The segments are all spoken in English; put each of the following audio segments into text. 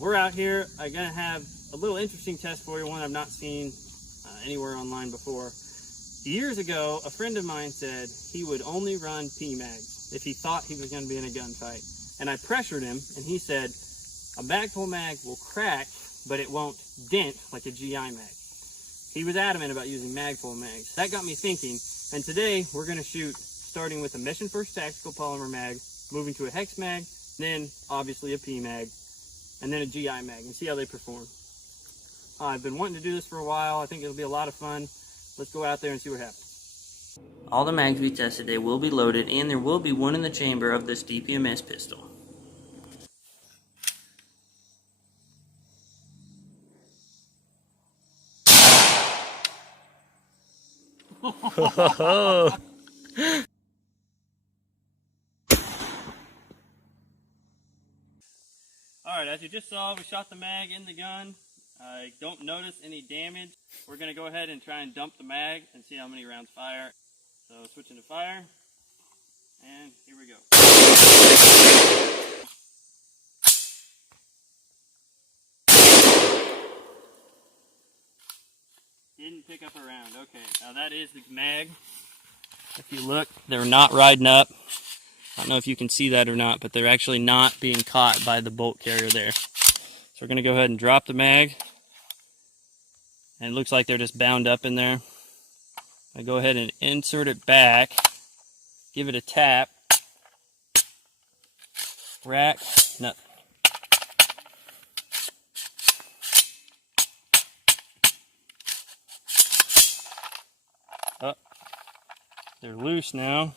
We're out here. I'm going to have a little interesting test for you, one I've not seen anywhere online before. Years ago, a friend of mine said he would only run PMags if he thought he was going to be in a gunfight. And I pressured him, and he said, a magpul mag will crack, but it won't dent like a GI mag. He was adamant about using magpul mags. That got me thinking, and today we're going to shoot starting with a Mission First Tactical Polymer mag, moving to a hex mag, then obviously a P mag, and then a GI mag, and see how they perform. I've been wanting to do this for a while. I think it'll be a lot of fun. Let's go out there and see what happens. All the mags we tested today will be loaded, and there will be one in the chamber of this DPMS pistol. Alright, as you just saw, we shot the mag in the gun. I don't notice any damage. We're going to go ahead and try and dump the mag and see how many rounds fire. So switching to fire, and here we go. Didn't pick up a round. Okay, now that is the mag. If you look, they're not riding up. I don't know if you can see that or not, but they're actually not being caught by the bolt carrier there. So we're going to go ahead and drop the mag. And it looks like they're just bound up in there. I go ahead and insert it back, give it a tap, rack, no. Oh, they're loose now,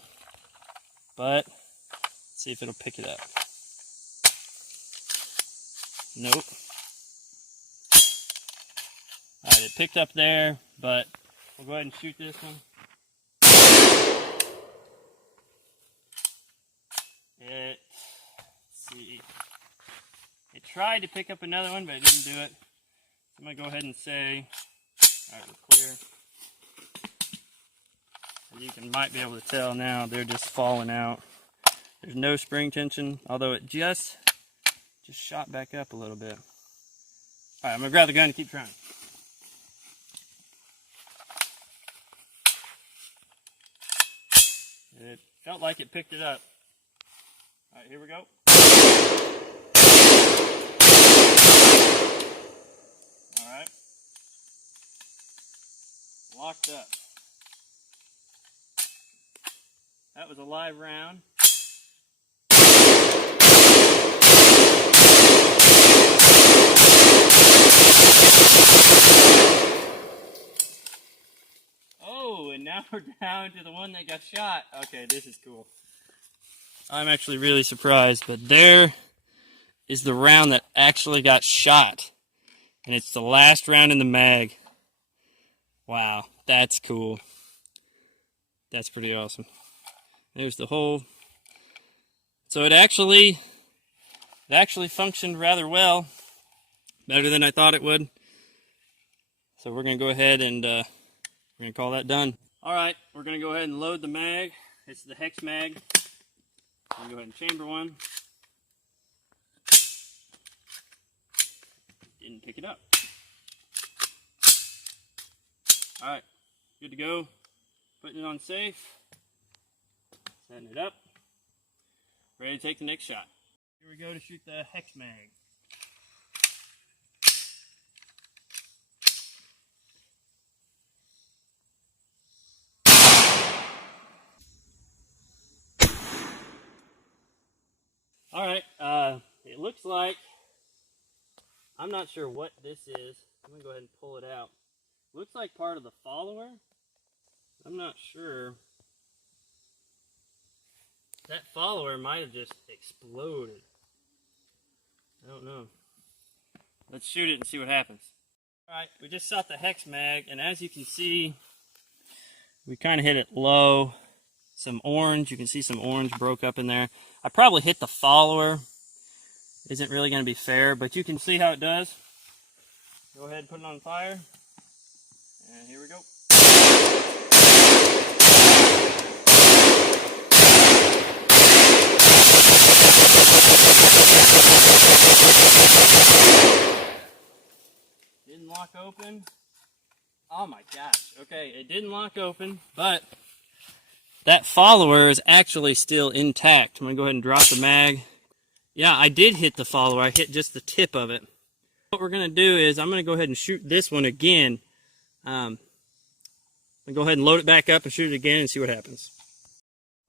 but let's see if it'll pick it up. Nope. Alright, it picked up there, but we'll go ahead and shoot this one. Let's see. It tried to pick up another one, but it didn't do it. I'm going to go ahead and say, alright, we're clear. As you might be able to tell now, they're just falling out. There's no spring tension, although it just shot back up a little bit. Alright, I'm going to grab the gun and keep trying. It felt like it picked it up. Alright, here we go. Alright. Locked up. That was a live round. Oh, and now we're down to the one that got shot. Okay, this is cool. I'm actually really surprised, but there is the round that actually got shot. And it's the last round in the mag. Wow, that's cool. That's pretty awesome. There's the hole. So it actually functioned rather well. Better than I thought it would. So we're going to go ahead and we're going to call that done. Alright, we're going to go ahead and load the mag. It's the hex mag. I'm going to go ahead and chamber one. Didn't pick it up. Alright, good to go. Putting it on safe. Setting it up. Ready to take the next shot. Here we go to shoot the hex mag. Alright, it looks like, I'm not sure what this is. I'm going to go ahead and pull it out. Looks like part of the follower. I'm not sure. That follower might have just exploded. I don't know. Let's shoot it and see what happens. Alright, we just shot the hex mag, and as you can see, we kind of hit it low. Some orange, you can see some orange broke up in there. I probably hit the follower. Isn't really going to be fair, but you can see how it does. Go ahead and put it on fire. And here we go. Didn't lock open. Oh my gosh. Okay, it didn't lock open, but that follower is actually still intact. I'm going to go ahead and drop the mag. Yeah, I did hit the follower. I hit just the tip of it. What we're going to do is I'm going to go ahead and shoot this one again. I'm going to go ahead and load it back up and shoot it again and see what happens.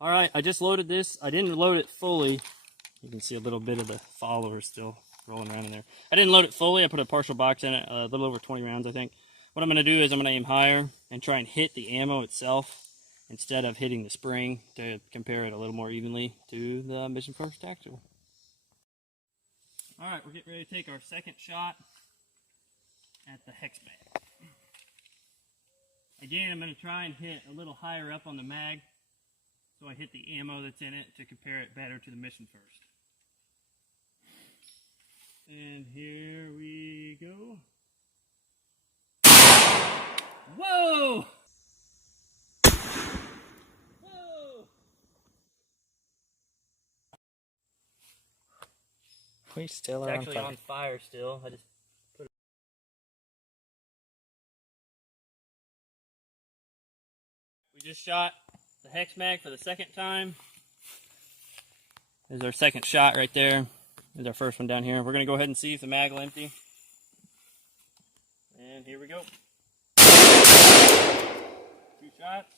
All right, I just loaded this. I didn't load it fully. You can see a little bit of the follower still rolling around in there. I didn't load it fully. I put a partial box in it, a little over 20 rounds, I think. What I'm going to do is I'm going to aim higher and try and hit the ammo itself instead of hitting the spring to compare it a little more evenly to the Mission First Tactical. All right, we're getting ready to take our second shot at the hex mag. Again, I'm going to try and hit a little higher up on the mag so I hit the ammo that's in it to compare it better to the Mission First. And here we go. Whoa! Whoa! We still It's are actually on fire. on fire still. I just put it. We just shot the hex mag for the second time. There's our second shot right there. There's our first one down here. We're going to go ahead and see if the mag will empty. And here we go. 2 shots.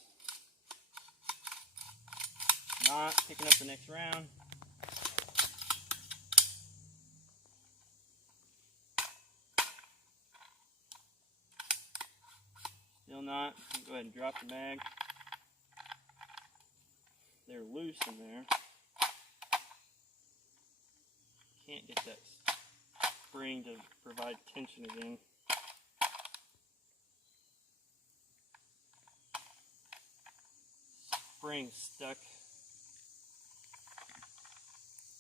Not picking up the next round. Still not. Go ahead and drop the mag. They're loose in there. Can't get that spring to provide tension again. Spring stuck.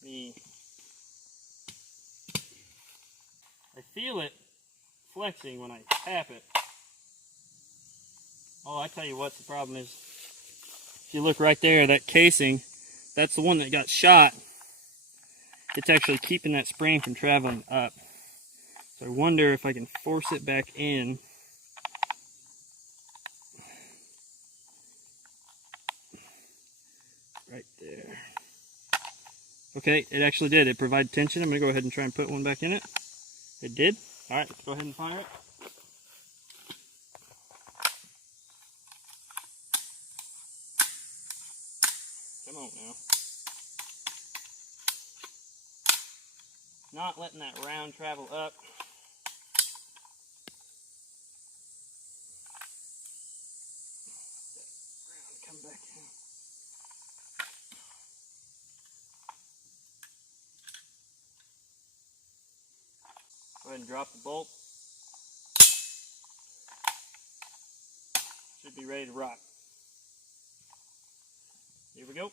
I feel it flexing when I tap it. Oh, I tell you what the problem is. If you look right there, that casing, that's the one that got shot. It's actually keeping that spring from traveling up. So I wonder if I can force it back in. Right there. Okay, it actually did. It provided tension. I'm going to go ahead and try and put one back in it. It did. Alright, let's go ahead and fire it. Come on now. Not letting that round travel up. That round come back in. Go ahead and drop the bolt. Should be ready to rock. Here we go.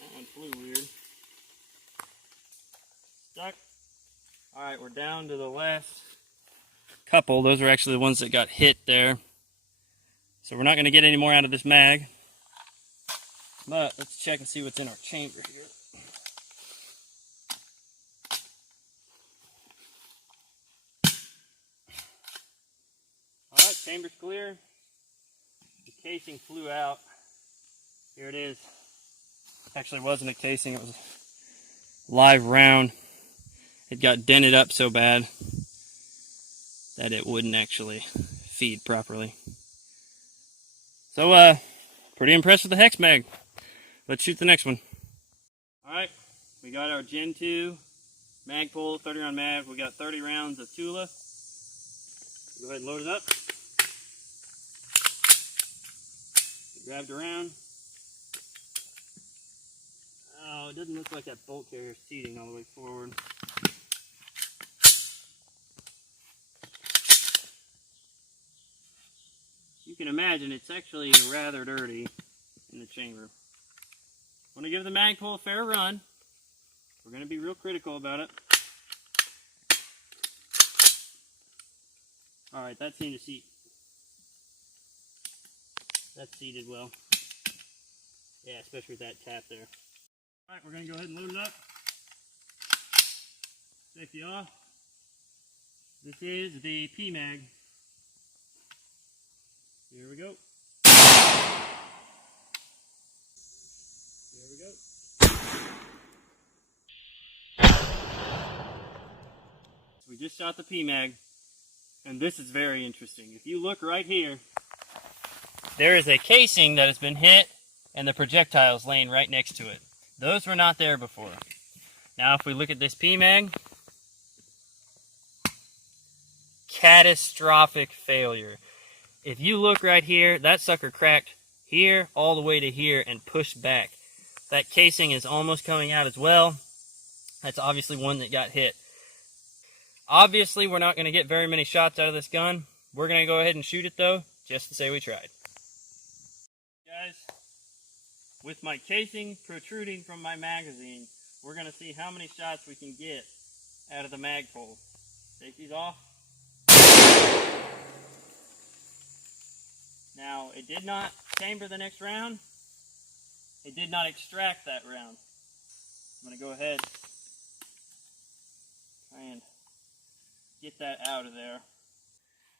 That one flew weird. Stuck. Alright, we're down to the last couple. Those are actually the ones that got hit there. So we're not going to get any more out of this mag. But let's check and see what's in our chamber here. Alright, chamber's clear. The casing flew out. Here it is. Actually wasn't a casing, it was a live round. It got dented up so bad that it wouldn't actually feed properly. So, pretty impressed with the hex mag. Let's shoot the next one. Alright, we got our Gen 2 mag pull, 30 round mag. We got 30 rounds of Tula. Go ahead and load it up. Grabbed around. Oh, it doesn't look like that bolt carrier is seating all the way forward. You can imagine it's actually rather dirty in the chamber. Want to give the Magpul a fair run. We're going to be real critical about it. Alright, that seemed to seat. That seated well. Yeah, especially with that tap there. All right, we're gonna go ahead and load it up. Safety off. This is the PMag. Here we go. Here we go. So we just shot the PMag, and this is very interesting. If you look right here, there is a casing that has been hit, and the projectile's laying right next to it. Those were not there before. Now if we look at this PMag, catastrophic failure. If you look right here, that sucker cracked here all the way to here and pushed back. That casing is almost coming out as well. That's obviously one that got hit. Obviously, we're not going to get very many shots out of this gun. We're going to go ahead and shoot it though, just to say we tried. Guys, with my casing protruding from my magazine, we're going to see how many shots we can get out of the mag pole. Safety's off. Now, it did not chamber the next round. It did not extract that round. I'm going to go ahead and get that out of there.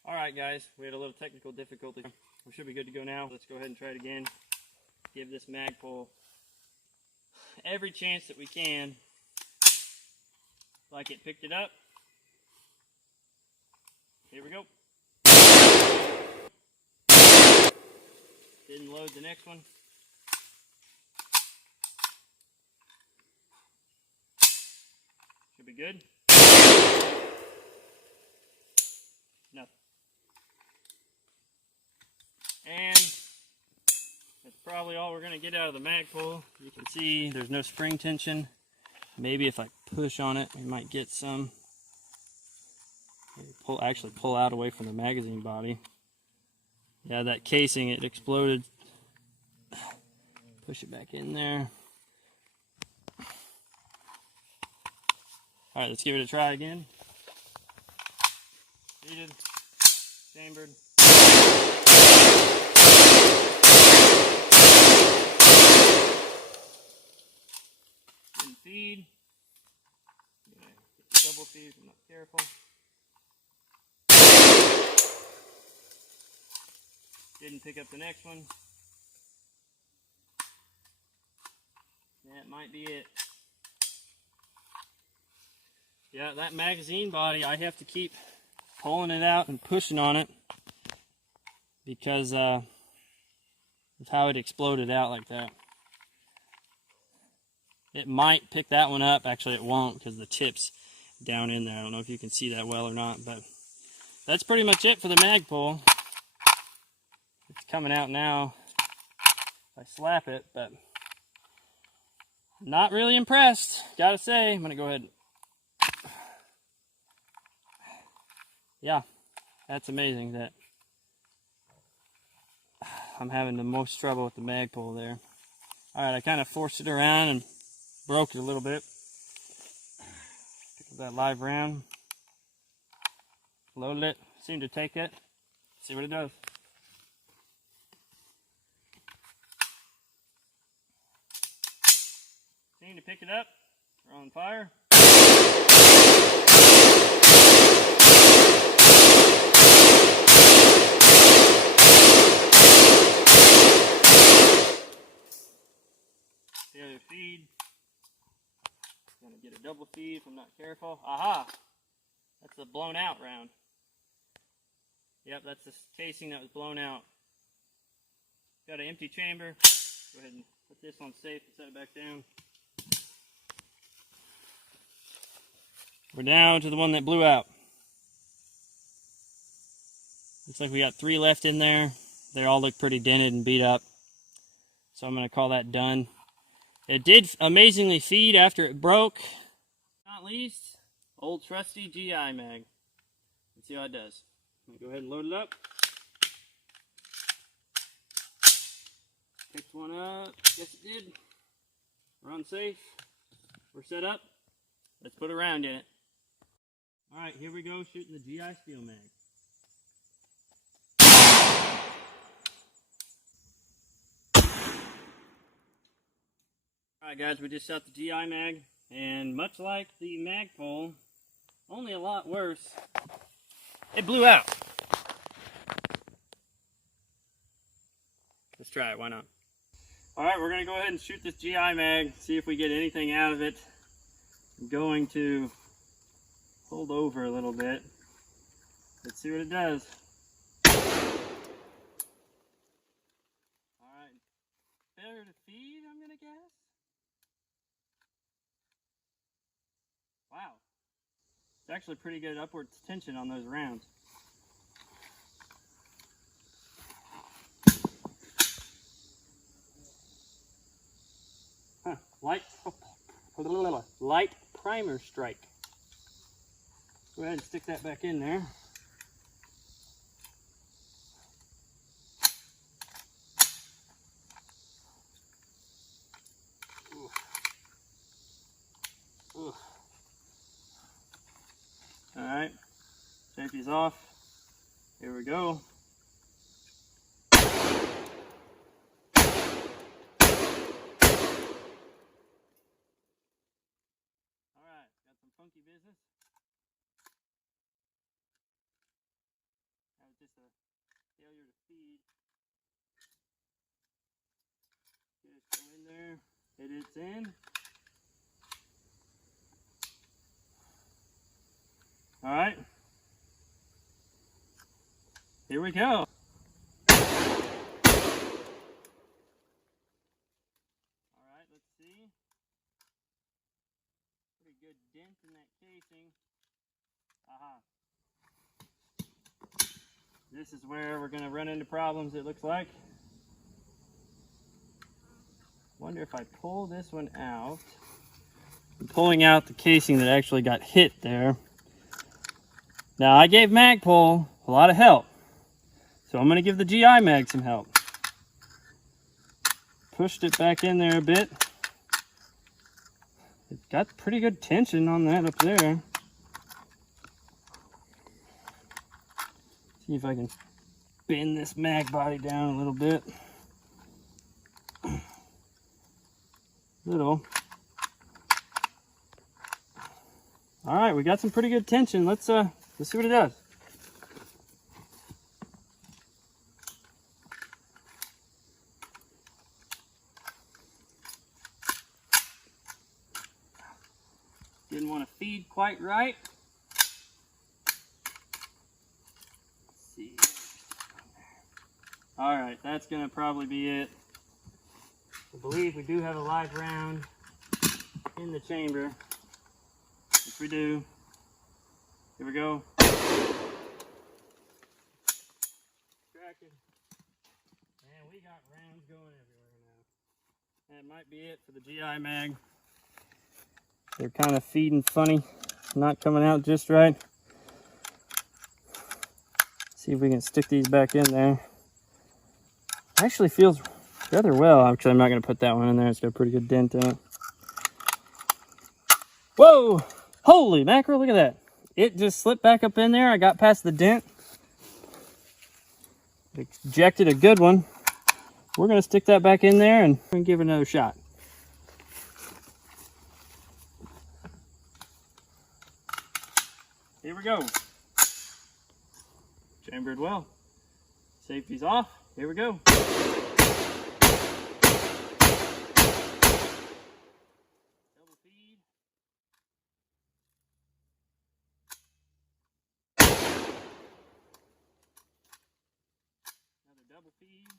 Alright guys, we had a little technical difficulty. We should be good to go now. Let's go ahead and try it again. Give this mag pole every chance that we can. Like it picked it up. Here we go. Didn't load the next one. Should be good. Nothing. And that's probably all we're going to get out of the mag pole. You can see there's no spring tension. Maybe if I push on it, we might get some. Actually pull out away from the magazine body. Yeah, that casing, it exploded. Push it back in there. Alright, let's give it a try again. Seated, chambered. Didn't feed. Double feed if I'm not careful. Didn't pick up the next one. That might be it. Yeah, that magazine body, I have to keep pulling it out and pushing on it because of how it exploded out like that. It might pick that one up. Actually, it won't because the tip's down in there. I don't know if you can see that well or not, but that's pretty much it for the mag pole. It's coming out now if I slap it, but not really impressed, gotta say. I'm gonna go ahead. Yeah, that's amazing that I'm having the most trouble with the mag pole there. Alright, I kind of forced it around and broke it a little bit. Pick up that live round. Loaded it, seemed to take it. See what it does. Seemed to pick it up. We're on fire. The other feed. Gonna get a double feed if I'm not careful. Aha! That's the blown out round. Yep, that's the casing that was blown out. Got an empty chamber. Go ahead and put this on safe and set it back down. We're down to the one that blew out. Looks like we got 3 left in there. They all look pretty dented and beat up. So I'm going to call that done. It did amazingly feed after it broke. Not least, old trusty GI mag. Let's see how it does. I'm going to go ahead and load it up. Picked one up. Yes, it did. We're on safe. We're set up. Let's put a round in it. Alright, here we go shooting the GI Steel mag. Alright guys, we just shot the GI mag, and much like the Magpul, only a lot worse, it blew out. Let's try it, why not? Alright, we're going to go ahead and shoot this GI mag, see if we get anything out of it. I'm going to hold over a little bit. Let's see what it does. Alright, better to feed, I'm going to guess. Wow, it's actually pretty good upward tension on those rounds. Huh, light primer strike. Go ahead and stick that back in there. Alright, safety's off. Here we go. Alright, got some funky business. That was just a failure to feed. Just go in there, hit its in. Alright, here we go. Alright, let's see. Pretty good dent in that casing. Aha. This is where we're going to run into problems, it looks like. Wonder if I pull this one out. I'm pulling out the casing that actually got hit there. Now, I gave Magpul a lot of help, so I'm going to give the GI mag some help. Pushed it back in there a bit. It got pretty good tension on that up there. See if I can bend this mag body down a little bit. Little. All right, we got some pretty good tension. Let's see what it does. Didn't want to feed quite right. Let's see. All right, that's gonna probably be it. I believe we do have a live round in the chamber. If we do, here we go. Cracking. And we got rounds going everywhere now. That might be it for the GI mag. They're kind of feeding funny, not coming out just right. See if we can stick these back in there. Actually feels rather well. Actually, I'm not going to put that one in there. It's got a pretty good dent in it. Whoa! Holy mackerel, look at that. It just slipped back up in there. I got past the dent. Ejected a good one. We're going to stick that back in there and give it another shot. Here we go. Chambered well. Safety's off. Here we go. Double feed. Another double feed.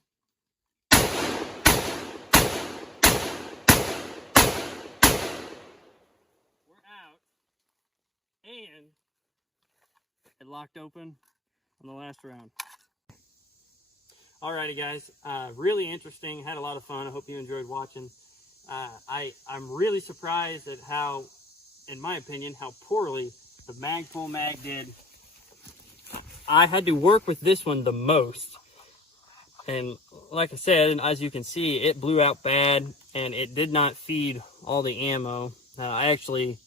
We're out. And it locked open on the last round. Alrighty guys, really interesting, had a lot of fun. I hope you enjoyed watching. I'm really surprised at how, in my opinion, how poorly the Magpul mag did. I had to work with this one the most. And like I said, and as you can see, it blew out bad and it did not feed all the ammo. I actually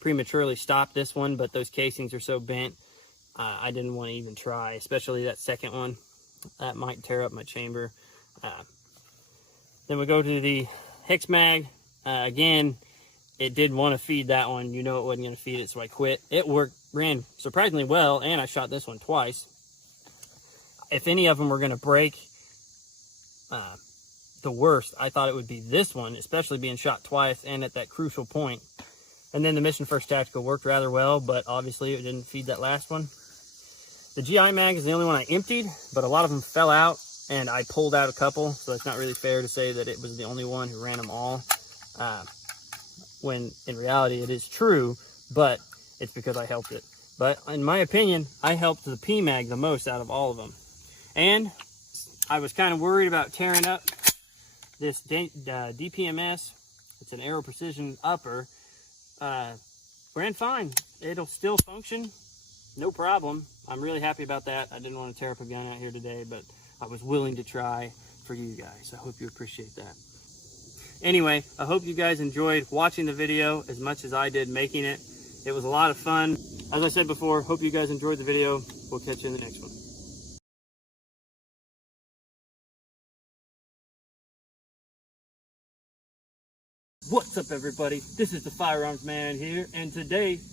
prematurely stopped this one, but those casings are so bent, I didn't want to even try, especially that second one. That might tear up my chamber. Then we go to the Hex mag. Again, it did want to feed that one. You know it wasn't going to feed it, so I quit. It ran surprisingly well, and I shot this one twice. If any of them were going to break, the worst, I thought it would be this one, especially being shot twice and at that crucial point. And then the Mission First Tactical worked rather well, but obviously it didn't feed that last one. The GI mag is the only one I emptied, but a lot of them fell out, and I pulled out a couple, so it's not really fair to say that it was the only one who ran them all. When in reality it is true, but it's because I helped it. But in my opinion, I helped the PMAG the most out of all of them. And I was kind of worried about tearing up this DPMS. It's an Aero Precision upper. Ran fine. It'll still function, no problem. I'm really happy about that. I didn't want to tear up a gun out here today, but I was willing to try for you guys. I hope you appreciate that. Anyway, I hope you guys enjoyed watching the video as much as I did making it. It was a lot of fun. As I said before, hope you guys enjoyed the video. We'll catch you in the next one. What's up, everybody? This is the Firearms Man here, and today